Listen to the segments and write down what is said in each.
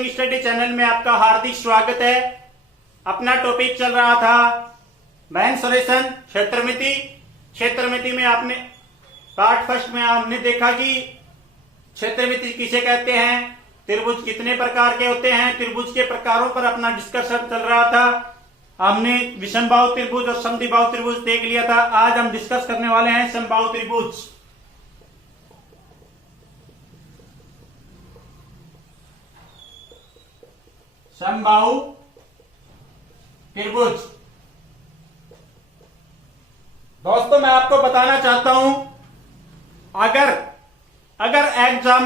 Singh study channel में आपका हार्दिक स्वागत है। अपना टॉपिक चल रहा था मेंसुरेशन क्षेत्रमिति में आपने पार्ट फर्स्ट में आपने देखा कि क्षेत्रमिति किसे कहते हैं, त्रिभुज कितने प्रकार के होते हैं, त्रिभुज के प्रकारों पर अपना डिस्कशन चल रहा था। हमने विषमबाहु त्रिभुज और समद्विबाहु त्रिभुज देख लिया था। आज हम डिस्कस करने वाले हैं समबाहु त्रिभुज। समबाहु त्रिभुज दोस्तों, मैं आपको बताना चाहता हूं, अगर एग्जाम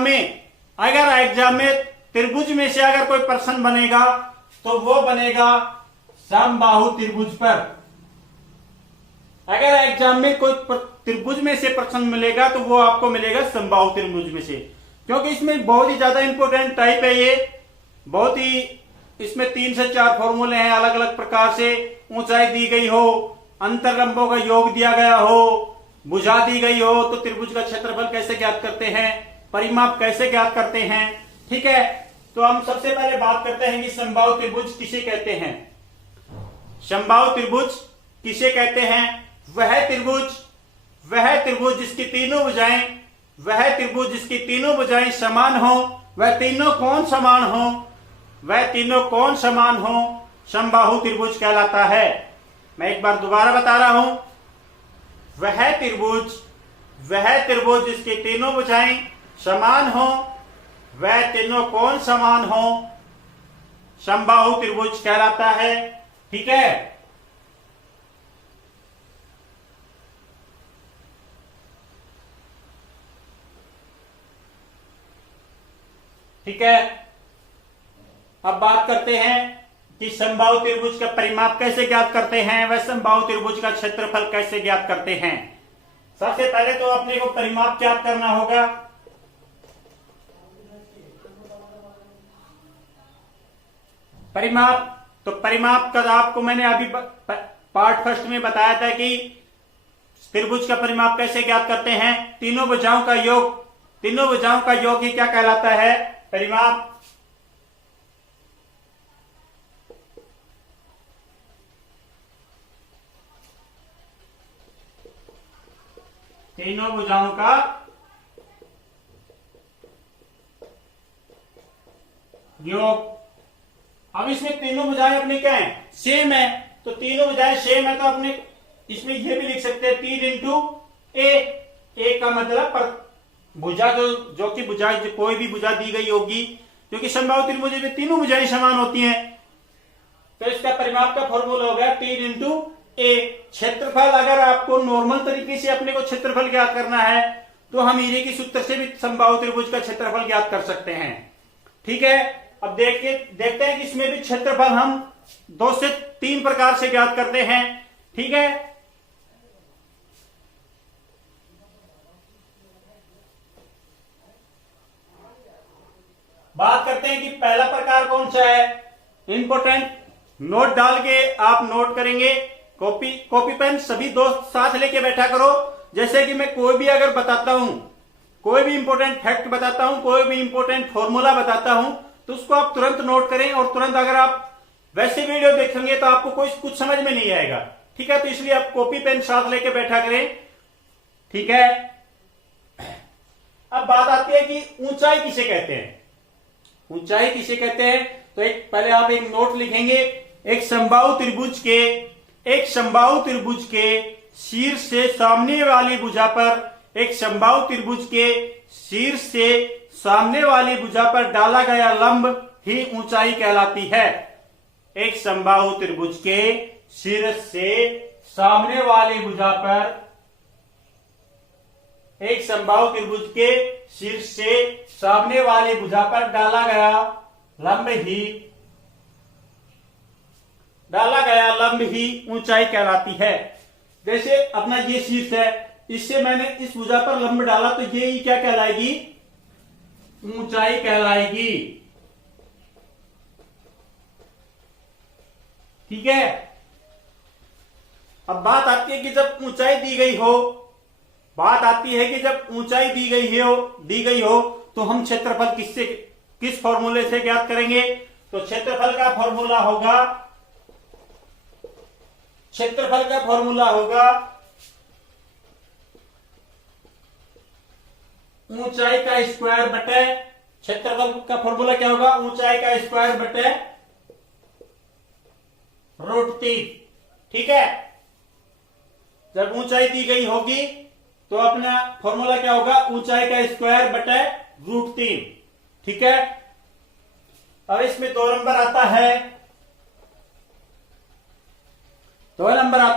में त्रिभुज में से अगर कोई प्रश्न बनेगा तो वो बनेगा समबाहु त्रिभुज पर। अगर एग्जाम में कोई त्रिभुज में से प्रश्न मिलेगा तो वो आपको मिलेगा समबाहु त्रिभुज में से, क्योंकि इसमें बहुत ही ज्यादा इंपॉर्टेंट टाइप है। ये बहुत ही, इसमें 3 से 4 फॉर्मूले हैं अलग अलग प्रकार से। ऊंचाई दी गई हो, अंतरलंबों का योग दिया गया हो, भुजा दी गई हो, तो त्रिभुज का क्षेत्रफल कैसे ज्ञात करते हैं, परिमाप कैसे ज्ञात करते हैं। ठीक है, तो हम सबसे पहले बात करते हैं कि समबाहु त्रिभुज किसे कहते हैं। समबाहु त्रिभुज किसे कहते हैं? वह त्रिभुज जिसकी तीनों भुजाएं समान हो, वह तीनों कोण समान हो, समबाहु त्रिभुज कहलाता है। मैं एक बार दोबारा बता रहा हूं, वह त्रिभुज जिसकी तीनों भुजाएं समान हो, वह तीनों कोण समान हो, समबाहु त्रिभुज कहलाता है। ठीक है, अब बात करते हैं कि समबाहु त्रिभुज का परिमाप कैसे ज्ञात करते हैं, वह समबाहु त्रिभुज का क्षेत्रफल कैसे ज्ञात करते हैं। सबसे पहले तो अपने को परिमाप ज्ञात करना होगा। परिमाप का आपको मैंने अभी पार्ट फर्स्ट में बताया था कि त्रिभुज का परिमाप कैसे ज्ञात करते हैं। तीनों भुजाओं का योग ही क्या कहलाता है? परिमाप। तीनों भुजाओं का योग। अब इसमें तीनों भुजाएं अपनी क्या है? सेम है। तो तीनों भुजाएं सेम है तो अपने इसमें ये भी लिख सकते हैं 3 इंटू ए का मतलब भुजा जो कि भुजा कोई भी भुजा दी गई होगी, क्योंकि समबाहु त्रिभुज में तीनों भुजाएं समान होती हैं, तो इसका परिमाप का फॉर्मूला हो गया 3 इंटू ए। क्षेत्रफल, अगर आपको नॉर्मल तरीके से अपने को क्षेत्रफल ज्ञात करना है तो हम ईरे के सूत्र से भी समबाहु त्रिभुज का क्षेत्रफल ज्ञात कर सकते हैं। ठीक है, अब देखते हैं कि इसमें भी क्षेत्रफल हम 2 से 3 प्रकार से ज्ञात करते हैं। ठीक है, बात करते हैं कि पहला प्रकार कौन सा है। इंपॉर्टेंट नोट डाल के आप नोट करेंगे, कॉपी पेन सभी दोस्त साथ लेके बैठा करो। जैसे कि मैं कोई भी अगर बताता हूं, कोई भी इंपॉर्टेंट फैक्ट बताता हूं, कोई भी इंपॉर्टेंट फॉर्मूला बताता हूं, तो उसको आप तुरंत नोट करें, और तुरंत अगर आप वैसे वीडियो देखेंगे तो आपको कुछ समझ में नहीं आएगा। ठीक है, तो इसलिए आप कॉपी पेन साथ लेके बैठा करें। ठीक है, अब बात आती है कि ऊंचाई किसे कहते हैं। तो पहले आप एक नोट लिखेंगे। एक समबाहु त्रिभुज के शीर्ष से सामने वाली भुजा पर डाला गया लंब ही ऊंचाई कहलाती है। एक समबाहु त्रिभुज के शीर्ष से सामने वाली भुजा पर डाला गया लंब ही ऊंचाई कहलाती है। जैसे अपना ये शीर्ष है, इससे मैंने इस भुजा पर लंब डाला तो ये ही क्या कहलाएगी? ऊंचाई कहलाएगी। ठीक है, अब बात आती है कि जब ऊंचाई दी गई हो, दी गई हो तो हम क्षेत्रफल किस फॉर्मूले से ज्ञात करेंगे? तो क्षेत्रफल का फॉर्मूला होगा ऊंचाई का स्क्वायर बटे, क्षेत्रफल का फॉर्मूला क्या होगा? ऊंचाई का स्क्वायर बटे √3। ठीक है, जब ऊंचाई दी गई होगी तो अपना फॉर्मूला क्या होगा? ऊंचाई का स्क्वायर बटे √3। ठीक है, अब इसमें 2 नंबर आता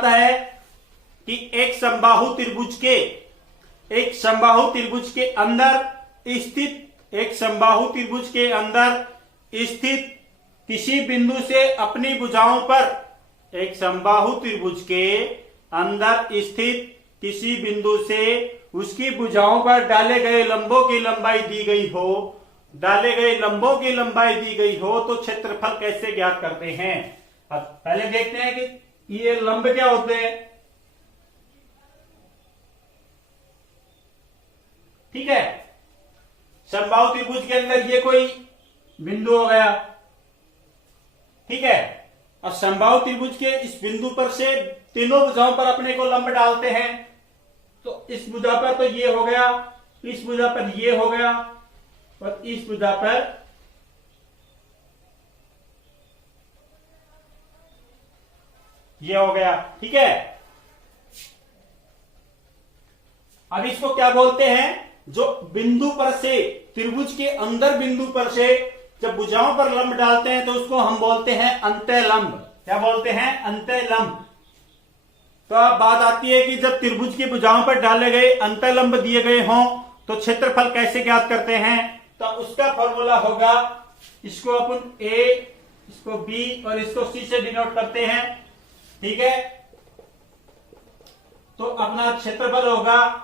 है कि एक समबाहु त्रिभुज के अंदर स्थित किसी बिंदु से अपनी भुजाओं पर, एक समबाहु त्रिभुज के अंदर स्थित किसी बिंदु से उसकी भुजाओं पर डाले गए लंबों की लंबाई दी गई हो तो क्षेत्रफल कैसे ज्ञात करते हैं? अब पहले देखते हैं कि ये लंब क्या होते हैं। ठीक है, समबाहु त्रिभुज के अंदर ये कोई बिंदु हो गया। ठीक है, अब समबाहु त्रिभुज के इस बिंदु पर से तीनों भुजाओं पर अपने को लंब डालते हैं। तो इस भुजा पर तो ये हो गया, इस भुजा पर ये हो गया और इस भुजा पर ये हो गया। ठीक है, अब इसको क्या बोलते हैं? जो बिंदु पर से, त्रिभुज के अंदर बिंदु पर से जब भुजाओं पर लंब डालते हैं तो उसको हम बोलते हैं अंतःलंब। क्या बोलते हैं? अंतःलंब। तो अब बात आती है कि जब त्रिभुज की भुजाओं पर डाले गए अंतःलंब दिए गए हों तो क्षेत्रफल कैसे ज्ञात करते हैं? तो उसका फॉर्मूला होगा, इसको अपन ए, इसको बी और इसको सी से डिनोट करते हैं। ठीक है, तो अपना क्षेत्रफल होगा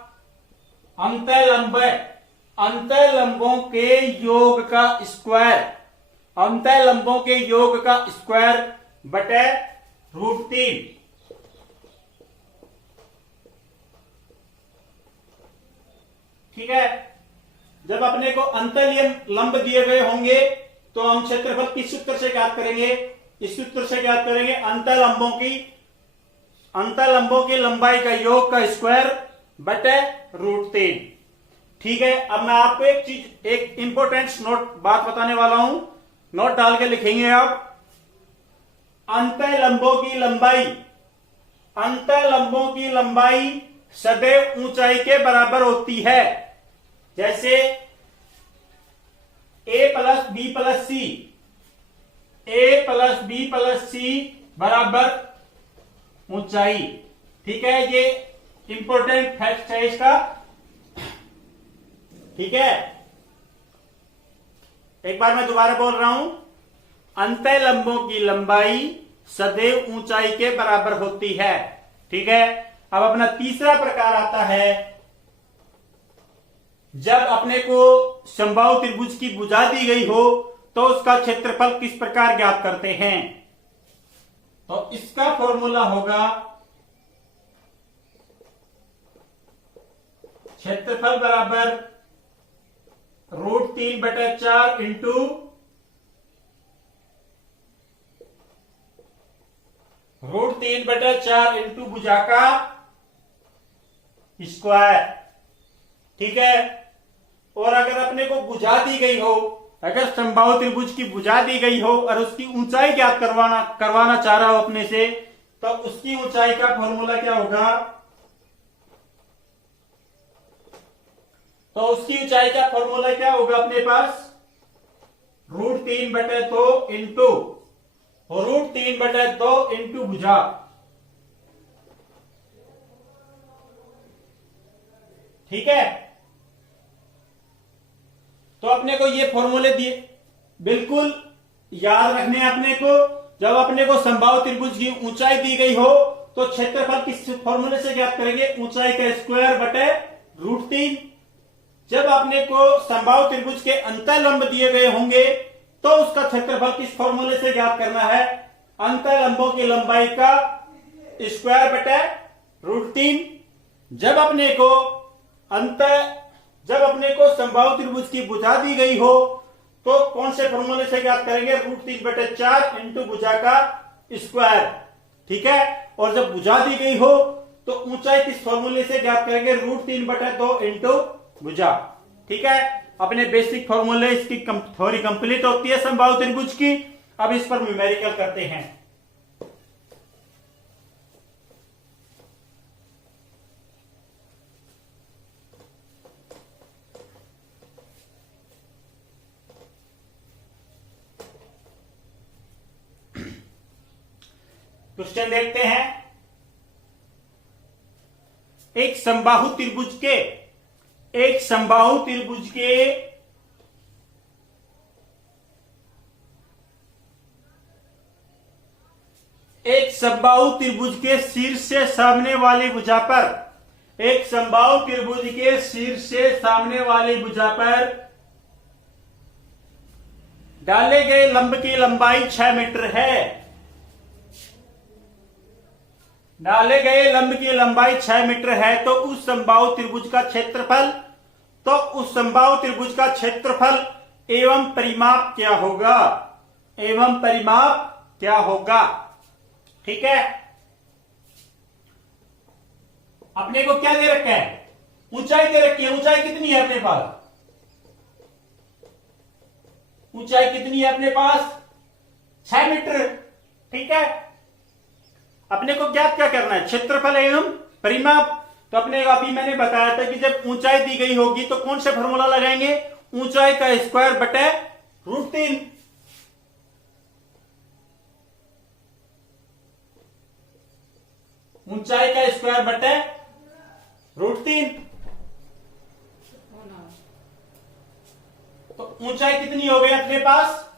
अंतःलंबों के योग का स्क्वायर बटे √3। ठीक है, जब अपने को अंतःलंब दिए गए होंगे तो हम क्षेत्रफल किस सूत्र से ज्ञात करेंगे? इस सूत्र से ज्ञात करेंगे, अंतःलंबों की लंबाई का योग का स्क्वायर बटे √3। ठीक है, अब मैं आपको एक इंपॉर्टेंट बात बताने वाला हूं, नोट डाल के लिखेंगे आप। अंतःलंबों की लंबाई सदैव ऊंचाई के बराबर होती है। जैसे a + b + c बराबर ऊंचाई। ठीक है, ये इंपॉर्टेंट फैक्ट है इसका। ठीक है, एक बार मैं दोबारा बोल रहा हूं, अंतःलंबों की लंबाई सदैव ऊंचाई के बराबर होती है। ठीक है, अब अपना तीसरा प्रकार आता है, जब अपने को समबाहु त्रिभुज की भुजा दी गई हो तो उसका क्षेत्रफल किस प्रकार ज्ञात करते हैं? तो इसका फॉर्मूला होगा क्षेत्रफल बराबर √3/4 इंटू √3/4 इंटू भुजा का स्क्वायर। ठीक है, और अगर अपने को भुजा दी गई हो, अगर समबाहु त्रिभुज की भुजा दी गई हो और उसकी ऊंचाई ज्ञात करवाना चाह रहा हो अपने से, तो उसकी ऊंचाई का फॉर्मूला क्या होगा? तो उसकी ऊंचाई का फॉर्मूला क्या होगा अपने पास? √3/2 इंटू भुजा। ठीक है, तो अपने को ये फॉर्मूले दिए, बिल्कुल याद रखने अपने को। जब अपने को समबाहु त्रिभुज की ऊंचाई दी गई हो तो क्षेत्रफल किस फॉर्मूले से ज्ञात करेंगे? ऊंचाई का स्क्वायर बटे √3। जब अपने को समबाहु त्रिभुज के अंतःलंब दिए गए होंगे तो उसका क्षेत्रफल किस फॉर्मूले से ज्ञात करना है? अंतःलंबों की लंबाई का स्क्वायर बटे √3। जब अपने को समबाहु त्रिभुज की भुजा दी गई हो तो कौन से फॉर्मूले से ज्ञात करेंगे? √3/4 इंटू भुजा का स्क्वायर। ठीक है, और जब भुजा दी गई हो तो ऊंचाई किस फॉर्मूले से ज्ञात करेंगे? √3/2 इंटू भुजा। ठीक है, अपने बेसिक फॉर्मूले इसकी थ्योरी कंप्लीट होती है समबाहु त्रिभुज की। अब इस पर न्यूमेरिकल करते हैं। क्वेश्चन देखते हैं। एक समबाहु त्रिभुज के एक समबाहु त्रिभुज के शीर्ष से सामने वाली भुजा पर एक समबाहु त्रिभुज के शीर्ष से सामने वाली भुजा पर डाले गए लंब की लंबाई 6 मीटर है। डाले गए लंब की लंबाई 6 मीटर है तो उस समबाहु त्रिभुज का क्षेत्रफल एवं परिमाप क्या होगा? ठीक है, अपने को क्या दे रखा है? ऊंचाई दे रखी है। ऊंचाई कितनी है अपने पास? ऊंचाई कितनी है अपने पास? 6 मीटर। ठीक है, अपने को ज्ञात क्या करना है? क्षेत्रफल एवं परिमाप। तो अपने अभी मैंने बताया था कि जब ऊंचाई दी गई होगी तो कौन से फॉर्मूला लगाएंगे? ऊंचाई का स्क्वायर बटे √3। ऊंचाई का स्क्वायर बटे √3। तो ऊंचाई कितनी हो गई अपने पास?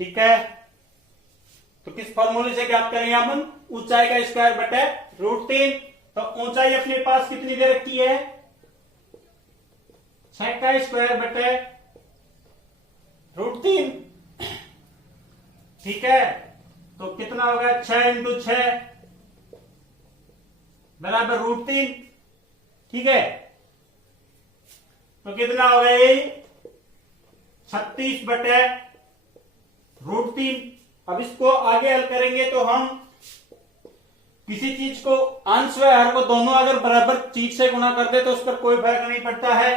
ठीक है, तो किस फॉर्मूले से ज्ञात करेंगे अपन? ऊंचाई का स्क्वायर बटे √3। तो ऊंचाई अपने पास कितनी दे रखी है? 6 का स्क्वायर बटे √3। ठीक है, तो कितना होगा? 6 इंटू 6 बराबर √3। ठीक है, तो कितना होगा ये? 36 बटे √3। अब इसको आगे हल करेंगे तो हम किसी चीज को अंश व हर को दोनों अगर बराबर चीज से गुणा कर दे तो उस पर कोई फर्क नहीं पड़ता है।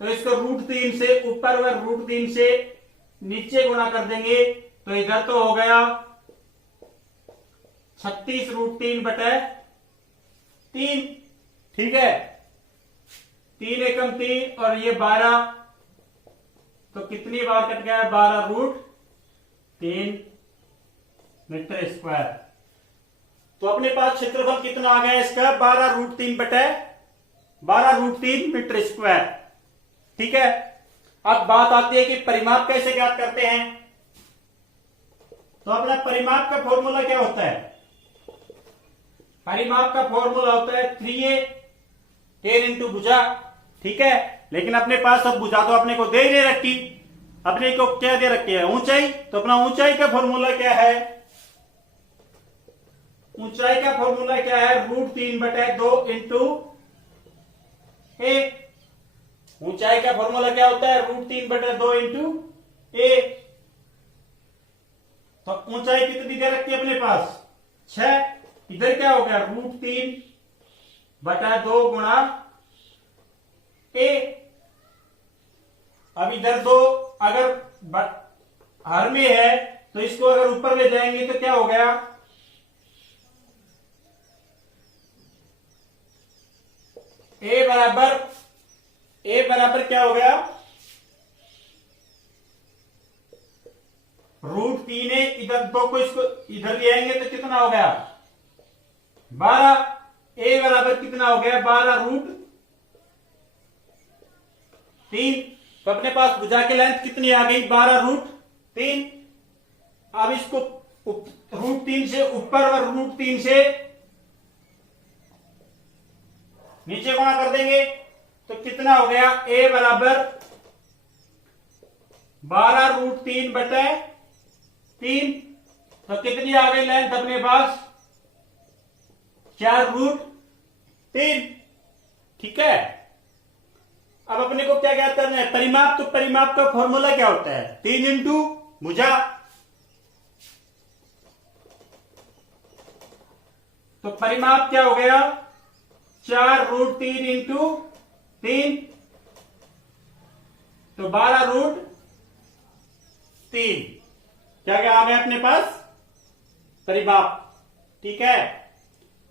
तो इसको √3 से ऊपर व √3 से नीचे गुणा कर देंगे तो इधर तो हो गया 36 √3 बटे 3। ठीक है, 3 एकम 3 और ये 12, तो कितनी बार कट गया? 12√3 मीटर स्क्वायर। तो अपने पास क्षेत्रफल कितना आ गया इसका? 12√3 मीटर स्क्वायर। ठीक है, अब बात आती है कि परिमाप कैसे ज्ञात करते हैं। तो अपना परिमाप का फॉर्मूला क्या होता है? परिमाप का फॉर्मूला होता है 3a टेन इंटू भुजा। ठीक है, लेकिन अपने पास अब भुजा तो अपने को दे ही नहीं रखी, अपने को क्या दे रखी है? ऊंचाई। तो अपना ऊंचाई का फॉर्मूला क्या है? ऊंचाई का फॉर्मूला क्या है? √3/2 इंटू a। ऊंचाई का फॉर्मूला क्या होता है? √3/2 इंटू a। तो ऊंचाई कितनी दे रखी है अपने पास? 6। इधर क्या हो गया? √3/2 गुणा a। अब इधर 2 अगर हर में है तो इसको अगर ऊपर ले जाएंगे तो क्या हो गया? a बराबर क्या हो गया? √3a। इधर 2 को इसको इधर ले आएंगे तो कितना हो गया? 12। a बराबर कितना हो गया? 12√3। तो अपने पास भुजा की लेंथ कितनी आ गई? 12√3। अब इसको √3 से ऊपर और √3 से नीचे गुणा कर देंगे तो कितना हो गया? a बराबर 12√3/3। तो कितनी आ गई लेंथ अपने पास? 4√3। ठीक है, अब अपने को क्या ज्ञात करना है? परिमाप। तो परिमाप का फॉर्मूला क्या होता है? 3 इंटू भुजा। तो परिमाप क्या हो गया? 4√3 इंटू 3, तो 12√3। क्या क्या आ गया अपने पास? परिमाप। ठीक है,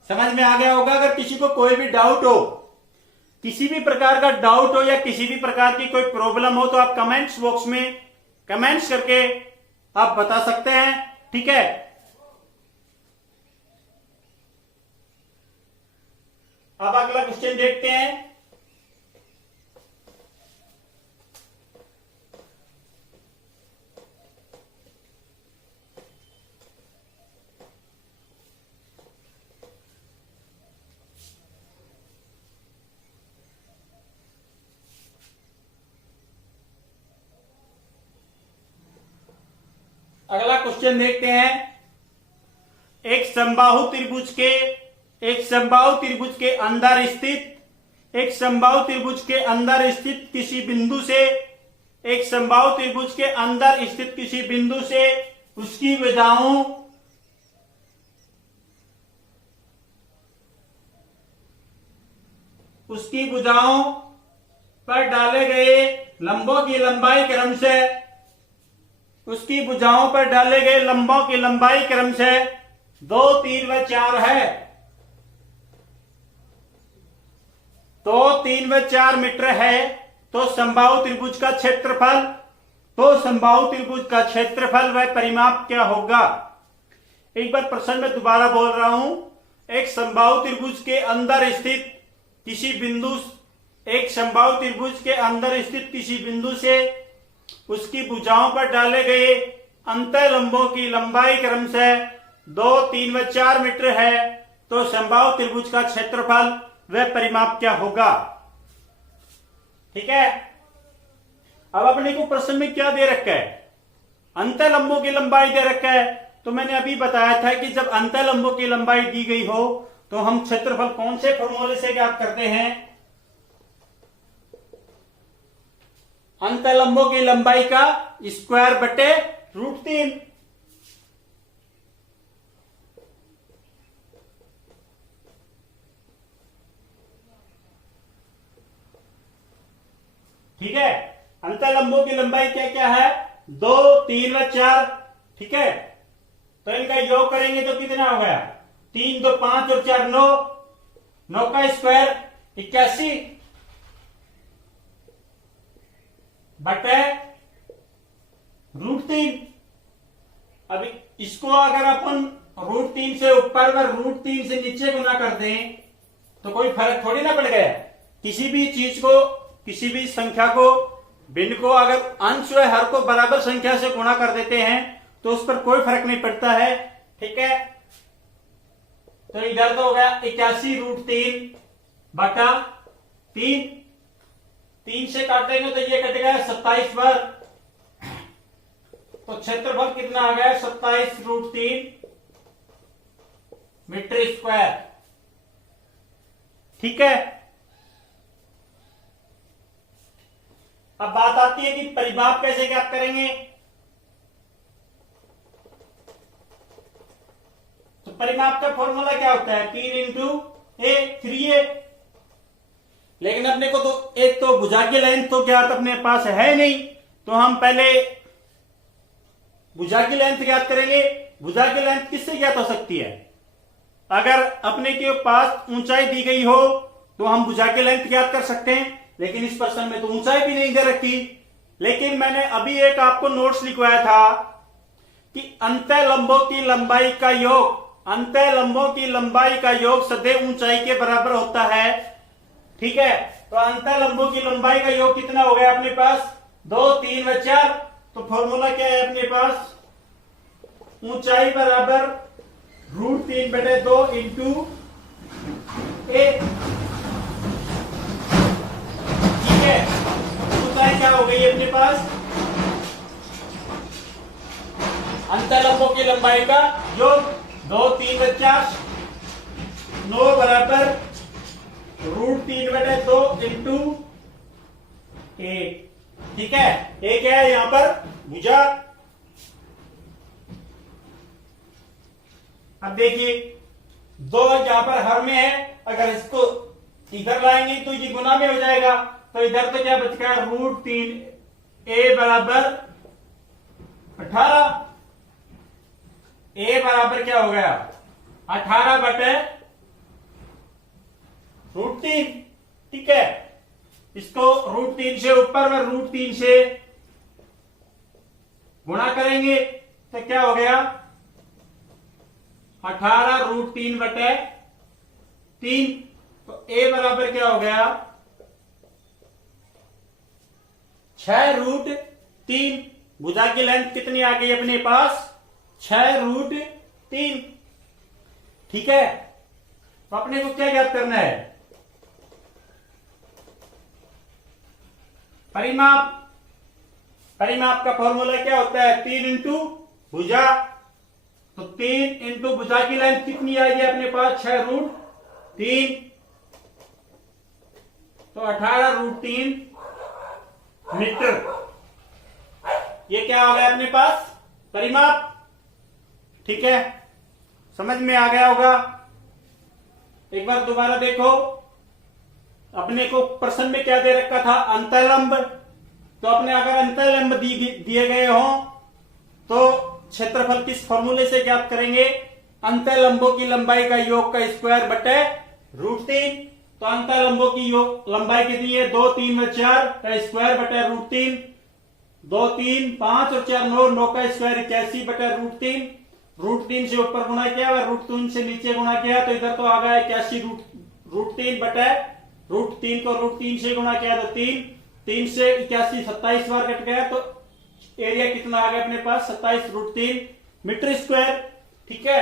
समझ में आ गया होगा। अगर किसी को कोई भी डाउट हो, किसी भी प्रकार का डाउट हो या किसी भी प्रकार की कोई प्रॉब्लम हो, तो आप कमेंट्स बॉक्स में कमेंट्स करके आप बता सकते हैं। ठीक है, अब अगला क्वेश्चन देखते हैं। अगला क्वेश्चन देखते हैं। एक समबाहु त्रिभुज के अंदर स्थित किसी बिंदु से उसकी भुजाओं पर डाले गए लंबों की लंबाई क्रम से 2, 3 व 4 है। तो 3 व 4 मीटर है। तो समबाहु त्रिभुज का क्षेत्रफल व परिमाप क्या होगा? एक बार प्रश्न में दोबारा बोल रहा हूं। एक समबाहु त्रिभुज के अंदर स्थित किसी बिंदु से उसकी भुजाओं पर डाले गए अंतः लंबों की लंबाई क्रम से 2, 3 व 4 मीटर है। तो समबाहु त्रिभुज का क्षेत्रफल व परिमाप क्या होगा? ठीक है, अब अपने को प्रश्न में क्या दे रखा है? अंतः लंबों की लंबाई दे रखा है। तो मैंने अभी बताया था कि जब अंतः लंबों की लंबाई दी गई हो तो हम क्षेत्रफल कौन से फॉर्मूले से ज्ञात करते हैं? अंतः लंबों की लंबाई का स्क्वायर बटे √3। ठीक है, अंतः लंबों की लंबाई क्या क्या है? 2, 3 व 4। ठीक है, तो इनका योग करेंगे तो कितना हो गया? 3, 2, 5 और 4 9, 9 का स्क्वायर 81 बटे √3। अब इसको अगर अपन √3 से ऊपर व √3 से नीचे गुना कर दें तो कोई फर्क थोड़ी ना पड़ गया। किसी भी चीज को, किसी भी संख्या को, भिन्न को अगर अंश व हर को बराबर संख्या से गुणा कर देते हैं तो उस पर कोई फर्क नहीं पड़ता है। ठीक है, तो इधर तो हो गया 81√3 बटा 3। 3 से काटेंगे तो ये कटेगा 27 बार। तो क्षेत्रफल कितना आ गया? 27√3 मीटर स्क्वायर। ठीक है, अब बात आती है कि परिमाप कैसे ज्ञात करेंगे। तो परिमाप का फॉर्मूला क्या होता है? 3 इंटू ए 3a। लेकिन अपने को तो एक तो भुजा की लेंथ तो ज्ञात अपने पास है नहीं, तो हम पहले भुजा की लेंथ ज्ञात करेंगे। भुजा की लेंथ किससे ज्ञात हो सकती है? अगर अपने के पास ऊंचाई दी गई हो तो हम भुजा की लेंथ ज्ञात कर सकते हैं, लेकिन इस प्रश्न में तो ऊंचाई भी नहीं दे रखी। लेकिन मैंने अभी एक आपको नोट्स लिखवाया था कि अंतः लंबों की लंबाई का योग सदैव ऊंचाई के बराबर होता है। ठीक है, तो अंतः लंबों की लंबाई का योग कितना हो गया अपने पास? 2, 3 व 4। तो फॉर्मूला क्या है अपने पास? ऊंचाई बराबर √3 बटे 2 इंटू ए। ठीक है, ऊंचाई क्या हो गई अपने पास? अंतः लंबों की लंबाई का योग 2, 3 व 4। 9 बराबर √3/2 इंटू ए। ठीक है, ए क्या है यहां पर? भुजा। अब देखिए 2 यहां पर हर में है, अगर इसको इधर लाएंगे तो ये गुना में हो जाएगा, तो इधर तो क्या बच गया? √3 ए बराबर 18। ए बराबर क्या हो गया? 18 बटे √3। ठीक है, इसको √3 से ऊपर में √3 से गुणा करेंगे तो क्या हो गया? 18 √3 बटे 3। तो ए बराबर क्या हो गया? 6√3। भुजा की लेंथ कितनी आ गई अपने पास? 6√3। ठीक है, तो अपने को क्या ज्ञात करना है? परिमाप। परिमाप का फॉर्मूला क्या होता है? 3 इंटू भुजा। तो 3 इंटू भुजा की लेंथ कितनी आएगी अपने पास? 6√3। तो 18√3 मीटर। ये क्या आ गया अपने पास? परिमाप। ठीक है, समझ में आ गया होगा। एक बार दोबारा देखो, अपने को प्रश्न में क्या दे रखा था? अंतःलंब। तो अपने अगर अंतःलंब दिए गए हों तो क्षेत्रफल किस फॉर्मूले से ज्ञात करेंगे? अंतःलंबों की लंबाई का योग का स्क्वायर बटे √3। तो अंतःलंबों की योग लंबाई कितनी है? 2, 3 और 4 का स्क्वायर बटे √3। 2, 3, 5 और 4 9, 9 का स्क्वायर 81 बटे √3। √3 से ऊपर गुणा किया और √3 से नीचे गुणा किया, तो इधर तो आ गया 81 √3 बटे √3 को √3 से गुणा किया तो 3, 3 से 81 27 बार कट गया, तो एरिया कितना आ गया अपने पास? 27√3 मीटर स्क्वायर। ठीक है,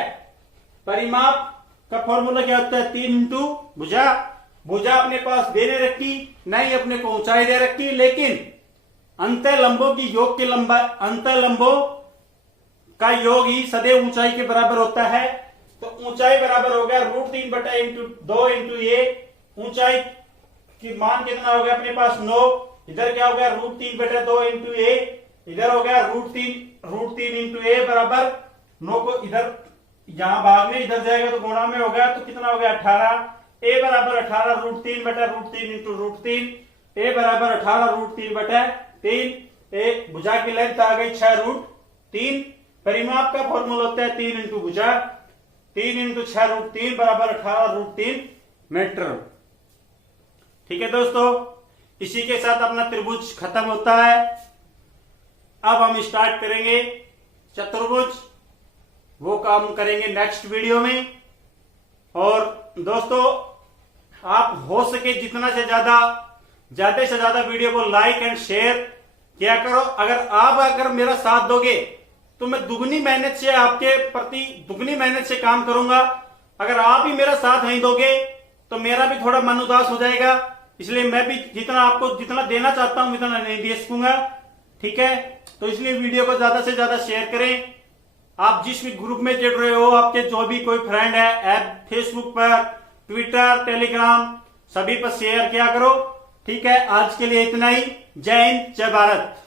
परिमाप का फॉर्मूला क्या होता है? 3 इंटू भुजा। भुजा अपने पास देने रखी नहीं, अपने को ऊंचाई दे रखी, लेकिन अंतःलंबों की योग की लंबाई, अंतःलंबों का योग ही सदैव ऊंचाई के बराबर होता है। तो ऊंचाई बराबर हो गया √3 बटा इंटू 2 इंटू ए। ऊंचाई की मान कितना हो गया अपने पास? 9। इधर क्या हो गया? √3 बटा 2 इंटू ए। इधर हो गया √3 इंटू ए बराबर 9 को इधर यहां भाग में इधर जाएगा तो गुणा में हो गया, तो कितना हो गया? 18। ए बराबर 18 √3 बटा √3 इंटू √3। ए बराबर 18 √3 बटा 3। ए भुजा की लेंथ आ गई 6√3। परिमाप का फॉर्मूला होता है 3 इंटू भुजा। 3 इंटू 6√3 बराबर 18√3 मीटर। ठीक है दोस्तों, इसी के साथ अपना त्रिभुज खत्म होता है। अब हम स्टार्ट करेंगे चतुर्भुज, वो काम करेंगे नेक्स्ट वीडियो में। और दोस्तों, आप हो सके जितना से ज्यादा वीडियो को लाइक एंड शेयर किया करो। अगर मेरा साथ दोगे तो मैं दुगनी मेहनत से आपके प्रति दुगनी मेहनत से काम करूंगा। अगर आप ही मेरा साथ नहीं दोगे तो मेरा भी थोड़ा मन उदास हो जाएगा, इसलिए मैं भी आपको जितना देना चाहता हूं उतना नहीं दे सकूंगा। ठीक है, तो इसलिए वीडियो को ज्यादा से ज्यादा शेयर करें। आप जिस भी ग्रुप में जुड़ रहे हो, आपके जो भी कोई फ्रेंड है, ऐप फेसबुक पर, ट्विटर, टेलीग्राम, सभी पर शेयर किया करो। ठीक है, आज के लिए इतना ही। जय हिंद, जय भारत।